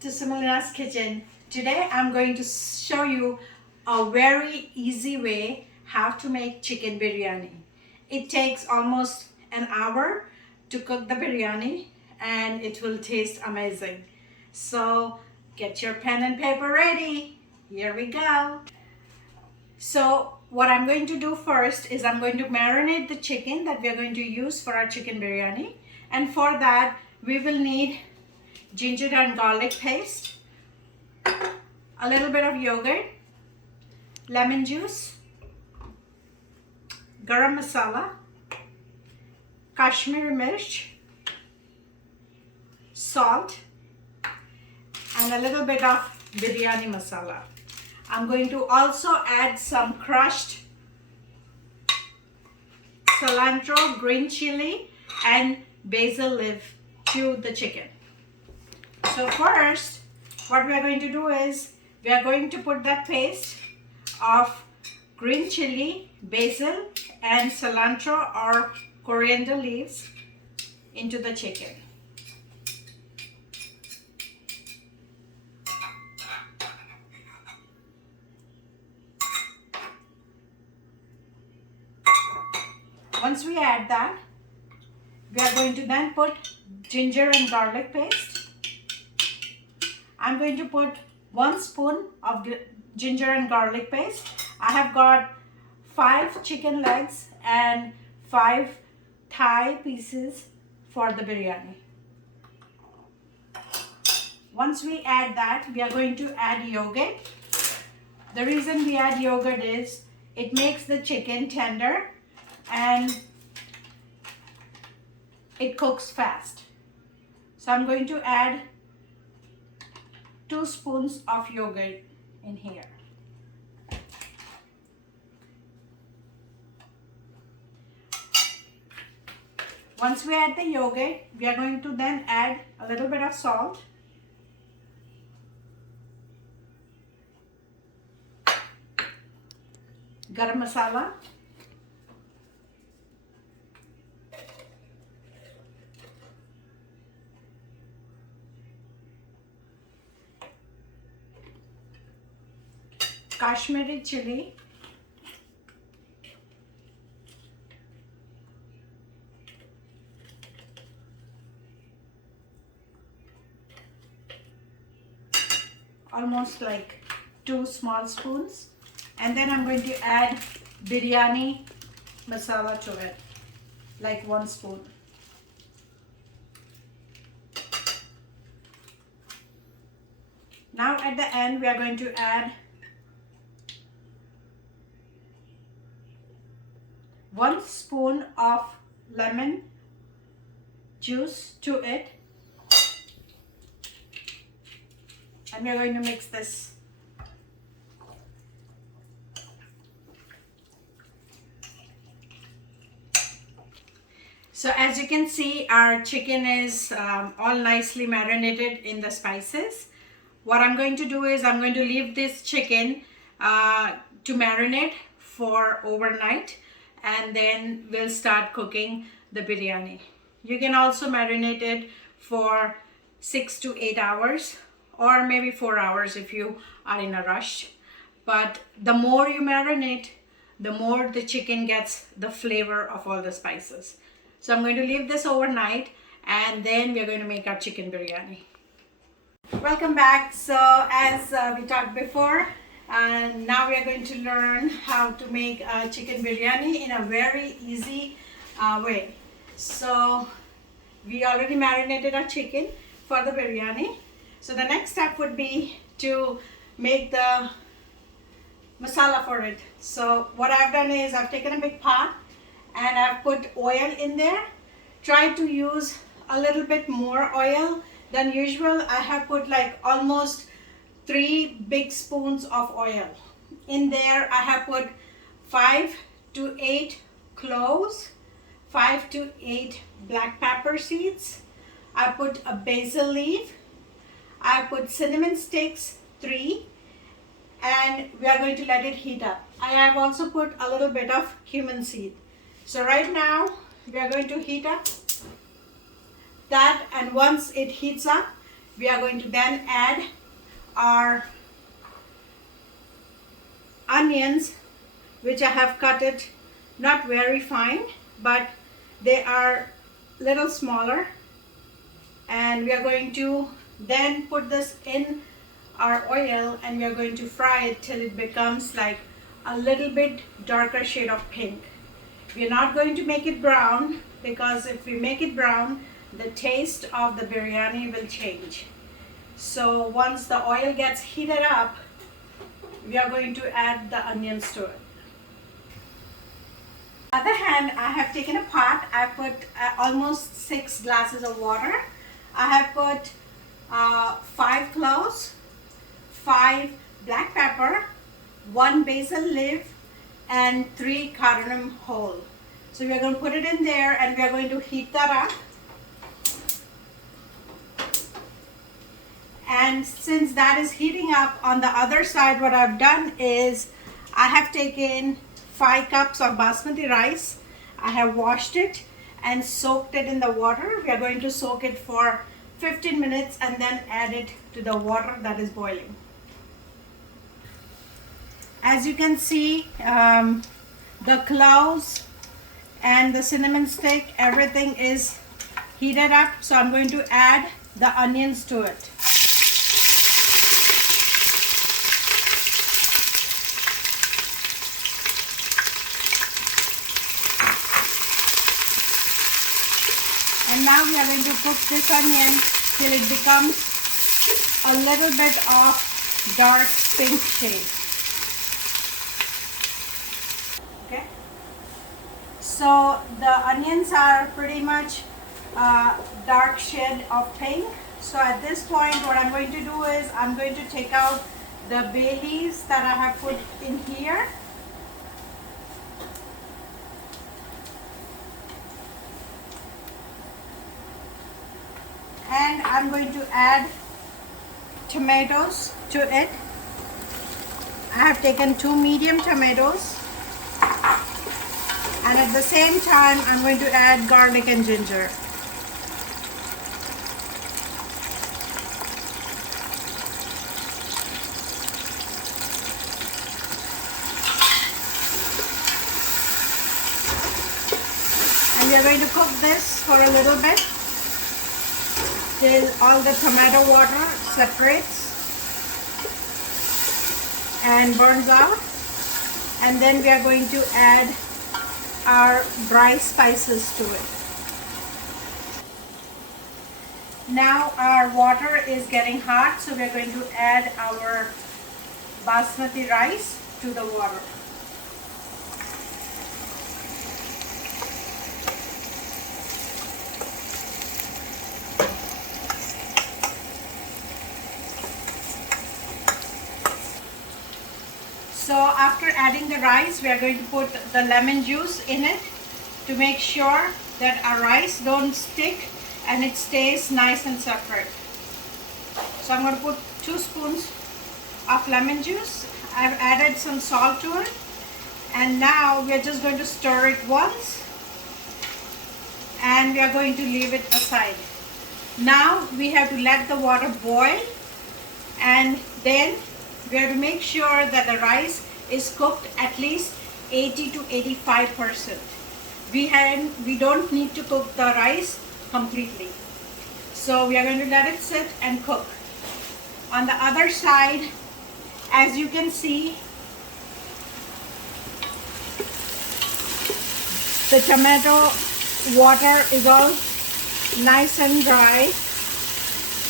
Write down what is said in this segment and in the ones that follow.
to Similina's kitchen. Today I'm going to show you a very easy way how to make chicken biryani. It takes almost an hour to cook the biryani and it will taste amazing. So get your pen and paper ready. Here we go. So what I'm going to do first is I'm going to marinate the chicken that we're going to use for our chicken biryani. And for that we will need ginger and garlic paste, a little bit of yogurt, lemon juice, garam masala, Kashmiri mirch, salt, and a little bit of biryani masala. I'm going to also add some crushed cilantro, green chili, and basil leaf to the chicken. So first, what we are going to do is we are going to put that paste of green chili, basil, and cilantro or coriander leaves into the chicken. Once we add that, we are going to then put ginger and garlic paste. I'm going to put 1 spoon of ginger and garlic paste. I have got 5 chicken legs and 5 thigh pieces for the biryani. Once we add that, we are going to add yogurt. The reason we add yogurt is it makes the chicken tender and it cooks fast. So I'm going to add 2 spoons of yogurt in here. Once we add the yogurt, we are going to then add a little bit of salt, garam masala, Kashmiri chilli, almost like 2 small spoons, and then I'm going to add biryani masala to it, like 1 spoon. Now at the end we are going to add 1 spoon of lemon juice to it, and we're going to mix this. So as you can see, our chicken is all nicely marinated in the spices. What I'm going to do is I'm going to leave this chicken to marinate for overnight, and then we'll start cooking the biryani. You can also marinate it for 6 to 8 hours or maybe 4 hours if you are in a rush. But the more you marinate, the more the chicken gets the flavor of all the spices. So I'm going to leave this overnight and then we're going to make our chicken biryani. Welcome back. So as we talked before, now we are going to learn how to make chicken biryani in a very easy way. So we already marinated our chicken for the biryani. So the next step would be to make the masala for it. So what I've done is I've taken a big pot and I've put oil in there. Try to use a little bit more oil than usual. I have put like almost 3 big spoons of oil. In there I have put 5 to 8 cloves, 5 to 8 black pepper seeds. I put a basil leaf. I put cinnamon sticks, 3, and we are going to let it heat up. I have also put a little bit of cumin seed. So right now we are going to heat up that, and once it heats up, We are going to then add our onions, which I have cut it not very fine, but they are little smaller, and we are going to then put this in our oil, and we are going to fry it till it becomes like a little bit darker shade of pink. We are not going to make it brown, because if we make it brown, the taste of the biryani will change. So once the oil gets heated up, we are going to add the onions to it. On the other hand, I have taken a pot. I put almost 6 glasses of water. I have put 5 cloves, 5 black pepper, 1 basil leaf, and 3 cardamom whole. So we are going to put it in there, and we are going to heat that up. And since that is heating up, on the other side what I've done is I have taken 5 cups of basmati rice. I have washed it and soaked it in the water. We are going to soak it for 15 minutes and then add it to the water that is boiling. As you can see, the cloves and the cinnamon stick, everything is heated up. So I'm going to add the onions to it. And now we are going to cook this onion till it becomes a little bit of dark pink shade. Okay. So the onions are pretty much dark shade of pink. So at this point, what I'm going to do is I'm going to take out the bay leaves that I have put in here. And I'm going to add tomatoes to it. I have taken 2 medium tomatoes, and at the same time I'm going to add garlic and ginger. And we are going to cook this for a little bit till all the tomato water separates and burns out, and then we are going to add our dry spices to it. Now our water is getting hot, so we are going to add our basmati rice to the water. So after adding the rice, we are going to put the lemon juice in it to make sure that our rice don't stick and it stays nice and separate. So I'm going to put 2 spoons of lemon juice. I've added some salt to it, and now we are just going to stir it once and we are going to leave it aside. Now we have to let the water boil, and then we have to make sure that the rice is cooked at least 80 to 85%. We don't need to cook the rice completely. So we are going to let it sit and cook. On the other side, as you can see, the tomato water is all nice and dry.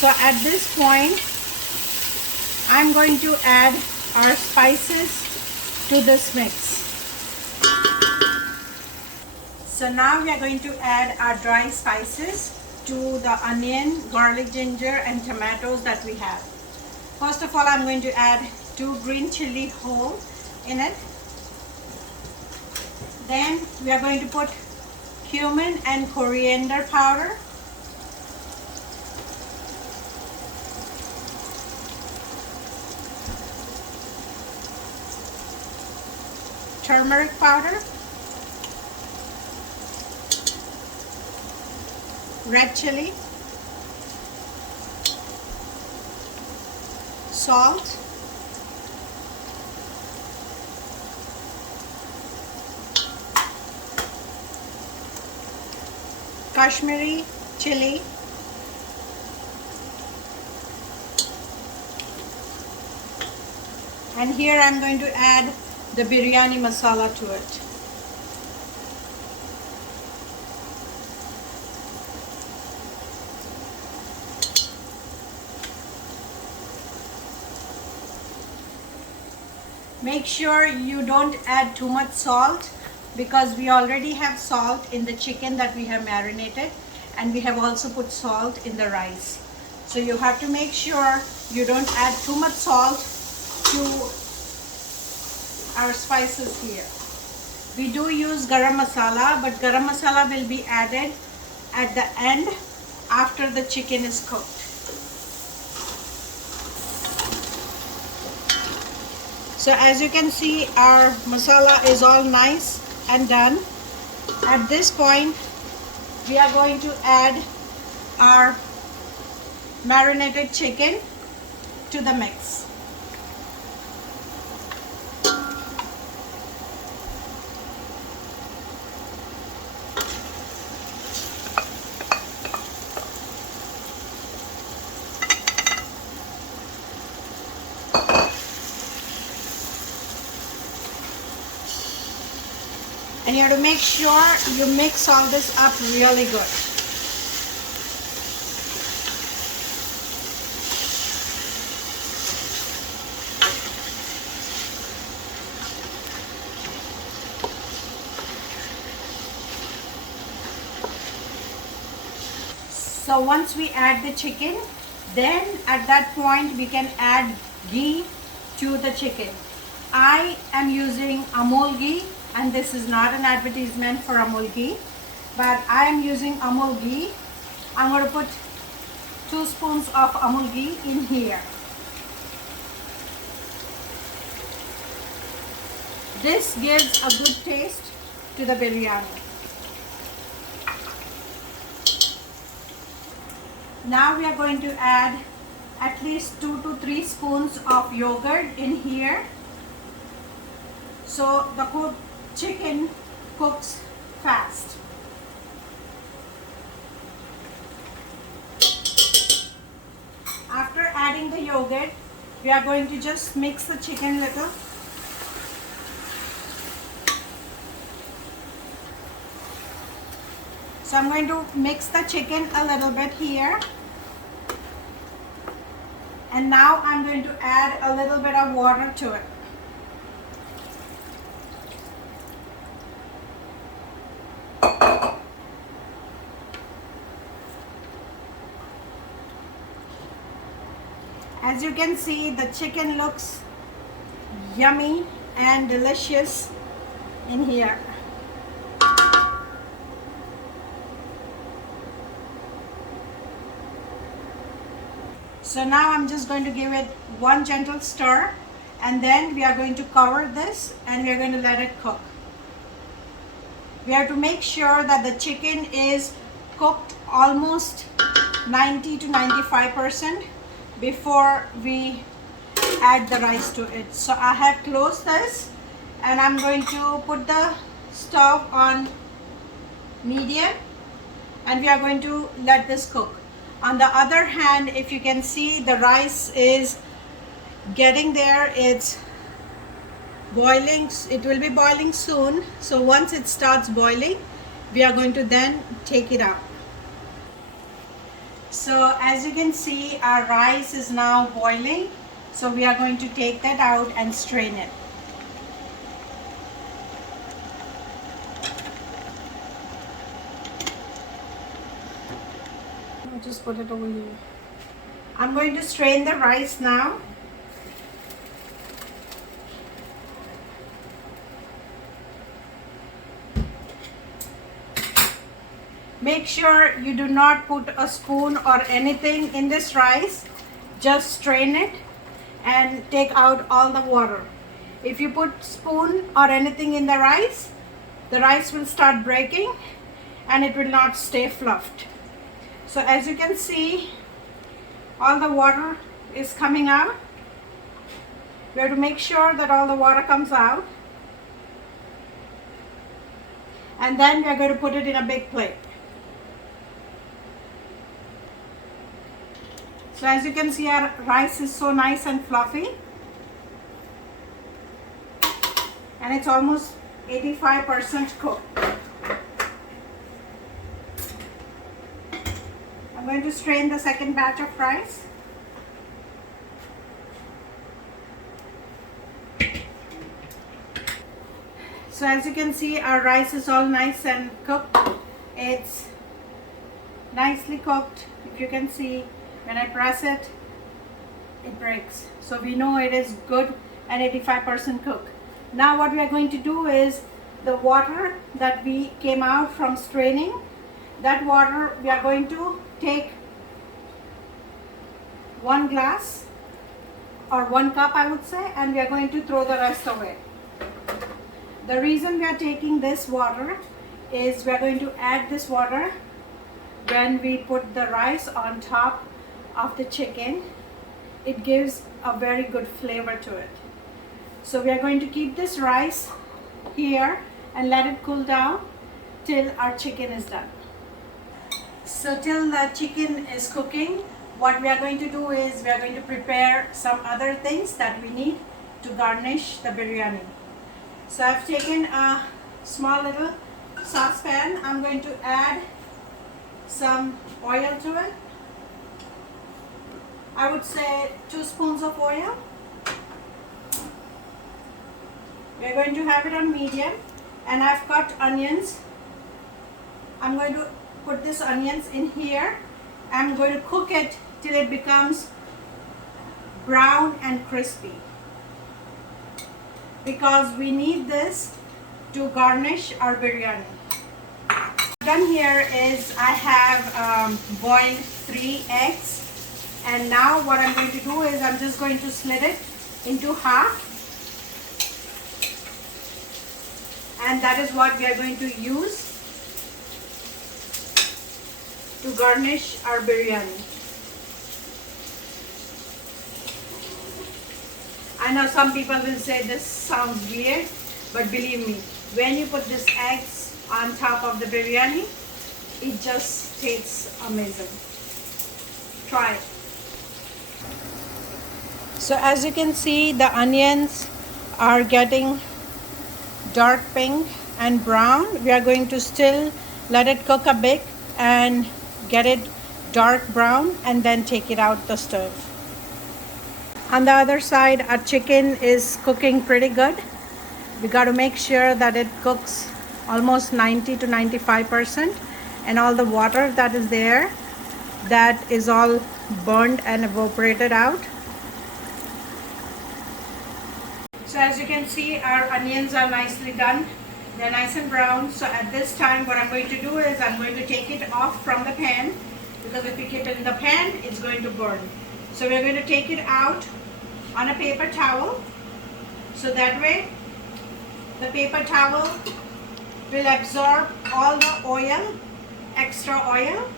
So at this point, I'm going to add our spices to this mix. So now we are going to add our dry spices to the onion, garlic, ginger and tomatoes that we have. First of all, I'm going to add 2 green chilli whole in it. Then we are going to put cumin and coriander powder. Turmeric powder, red chili, salt. Kashmiri chilli. And here I'm going to add the biryani masala to it. Make sure you don't add too much salt because we already have salt in the chicken that we have marinated, and we have also put salt in the rice. So you have to make sure you don't add too much salt to our spices here. We do use garam masala, but garam masala will be added at the end after the chicken is cooked. So as you can see, our masala is all nice and done. At this point, we are going to add our marinated chicken to the mix. And you have to make sure you mix all this up really good. So once we add the chicken, then at that point we can add ghee to the chicken. I am using Amul ghee, and this is not an advertisement for Amul ghee, but I am using Amul ghee. I'm going to put 2 spoons of Amul ghee in here. This gives a good taste to the biryani. Now we are going to add at least 2 to 3 spoons of yogurt in here, so the chicken cooks fast. After adding the yogurt, we are going to just mix the chicken little. So I'm going to mix the chicken a little bit here. And now I'm going to add a little bit of water to it. As you can see, the chicken looks yummy and delicious in here. So now I'm just going to give it one gentle stir, and then we are going to cover this and we are going to let it cook. We have to make sure that the chicken is cooked almost 90 to 95% before we add the rice to it. So I have closed this and I'm going to put the stove on medium and we are going to let this cook. On the other hand, if you can see, the rice is getting there. It's boiling. It will be boiling soon. So once it starts boiling, we are going to then take it out. So as you can see, our rice is now boiling. So we are going to take that out and strain it. I'll just put it over here. I'm going to strain the rice now. Make sure you do not put a spoon or anything in this rice. Just strain it and take out all the water. If you put spoon or anything in the rice will start breaking and it will not stay fluffed. So as you can see, all the water is coming out. We have to make sure that all the water comes out. And then we are going to put it in a big plate. So as you can see, our rice is so nice and fluffy. And it's almost 85% cooked. I'm going to strain the second batch of rice. So as you can see, our rice is all nice and cooked. It's nicely cooked. If you can see, when I press it, it breaks. So we know it is good and 85% cooked. Now what we are going to do is the water that we came out from straining, that water we are going to take 1 glass or 1 cup, I would say, and we are going to throw the rest away. The reason we are taking this water is we are going to add this water when we put the rice on top of the chicken. It gives a very good flavor to it. So we are going to keep this rice here and let it cool down till our chicken is done. So till the chicken is cooking, what we are going to do is we are going to prepare some other things that we need to garnish the biryani. So I've taken a small little saucepan. I'm going to add some oil to it. I would say 2 spoons of oil. We're going to have it on medium, and I've cut onions. I'm going to put these onions in here. I'm going to cook it till it becomes brown and crispy, because we need this to garnish our biryani. What I've done here is I have boiled 3 eggs, and now what I'm going to do is I'm just going to split it into half, and that is what we are going to use to garnish our biryani. I know some people will say this sounds weird, but believe me, when you put these eggs on top of the biryani, it just tastes amazing. Try it. So as you can see, the onions are getting dark pink and brown. We are going to still let it cook a bit and get it dark brown and then take it out the stove. On the other side, our chicken is cooking pretty good. We got to make sure that it cooks almost 90 to 95%, and all the water that is there, that is all burned and evaporated out. So as you can see, our onions are nicely done. They're nice and brown. So at this time, what I'm going to do is I'm going to take it off from the pan, because if we keep it in the pan, it's going to burn. So we're going to take it out on a paper towel, so that way the paper towel will absorb all the oil, extra oil,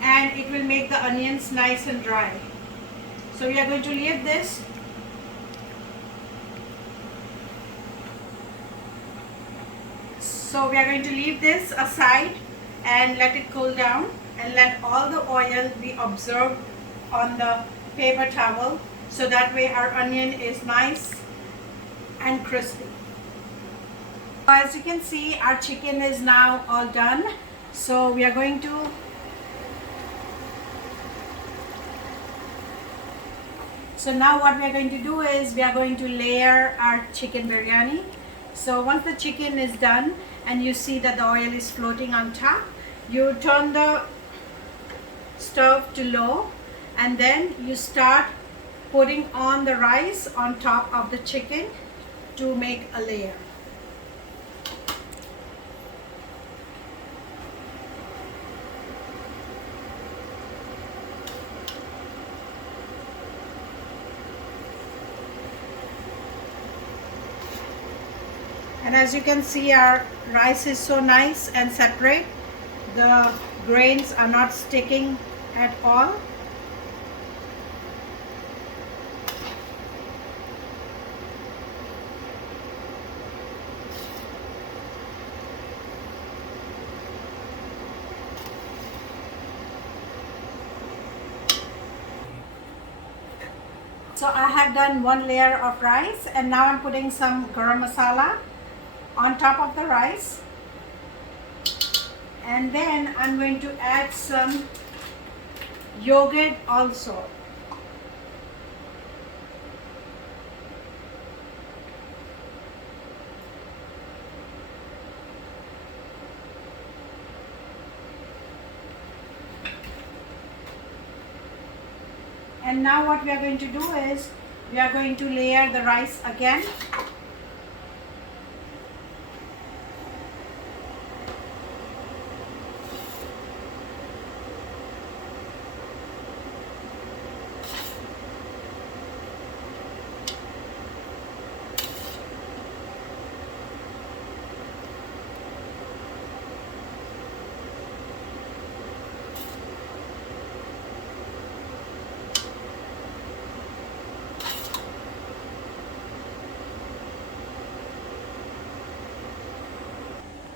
and it will make the onions nice and dry. So we are going to leave this. So we are going to leave this aside and let it cool down, and let all the oil be absorbed on the paper towel, so that way our onion is nice and crispy. As you can see, our chicken is now all done. So we are going to now what we are going to do is we are going to layer our chicken biryani. So once the chicken is done and you see that the oil is floating on top, you turn the stove to low, and then you start putting on the rice on top of the chicken to make a layer. And as you can see, our rice is so nice and separate. The grains are not sticking at all. So I have done one layer of rice, and now I'm putting some garam masala on top of the rice, and then I'm going to add some yogurt also. And now what we are going to do is we are going to layer the rice again.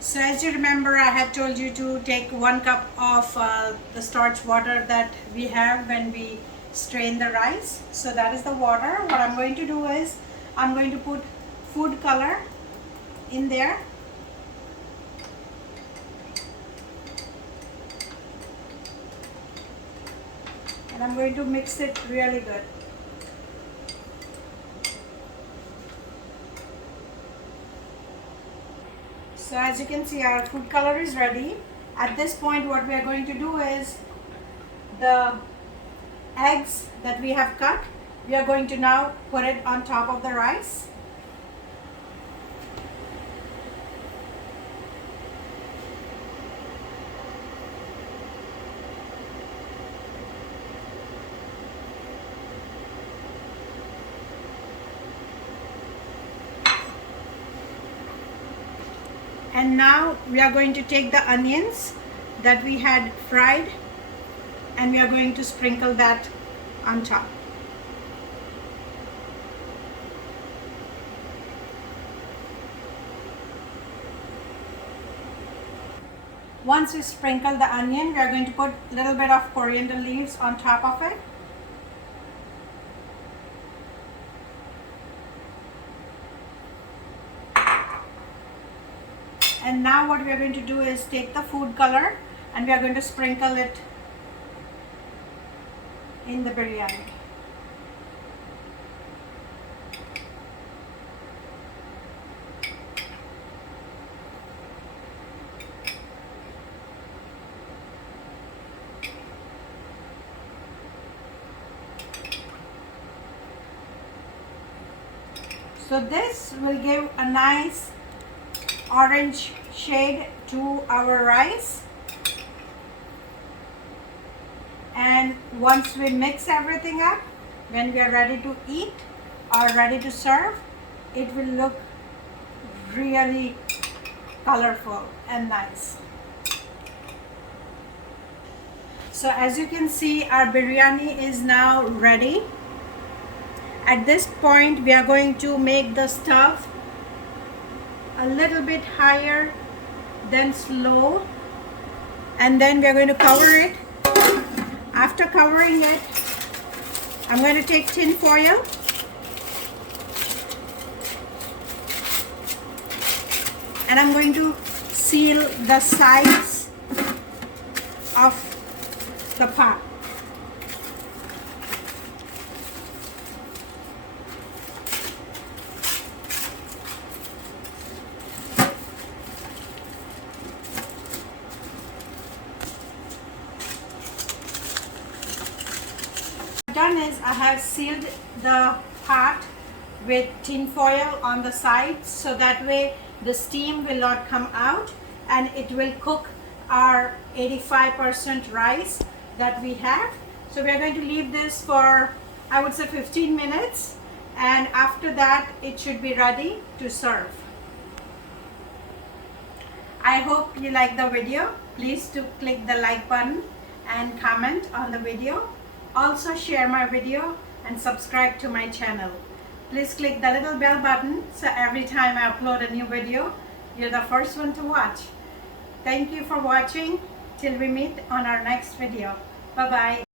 So as you remember, I had told you to take 1 cup of the starch water that we have when we strain the rice. So that is the water. What I'm going to do is I'm going to put food color in there. And I'm going to mix it really good. So as you can see, our food color is ready. At this point, what we are going to do is the eggs that we have cut, we are going to now put it on top of the rice. And now we are going to take the onions that we had fried, and we are going to sprinkle that on top. Once we sprinkle the onion, we are going to put a little bit of coriander leaves on top of it. And now what we are going to do is take the food color and we are going to sprinkle it in the biryani. So this will give a nice orange shade to our rice, and once we mix everything up, when we are ready to eat or ready to serve, it will look really colorful and nice. So as you can see, our biryani is now ready. At this point, we are going to make the stove a little bit higher than slow, and then we are going to cover it. After covering it, I'm going to take tin foil and I'm going to seal the sides of the pot. Done is I have sealed the pot with tin foil on the sides, so that way the steam will not come out and it will cook our 85% rice that we have. So we are going to leave this for, I would say, 15 minutes, and after that it should be ready to serve. I hope you like the video. Please do click the like button and comment on the video. Also share my video and subscribe to my channel. Please click the little bell button so every time I upload a new video, you're the first one to watch. Thank you for watching. Till we meet on our next video. Bye bye.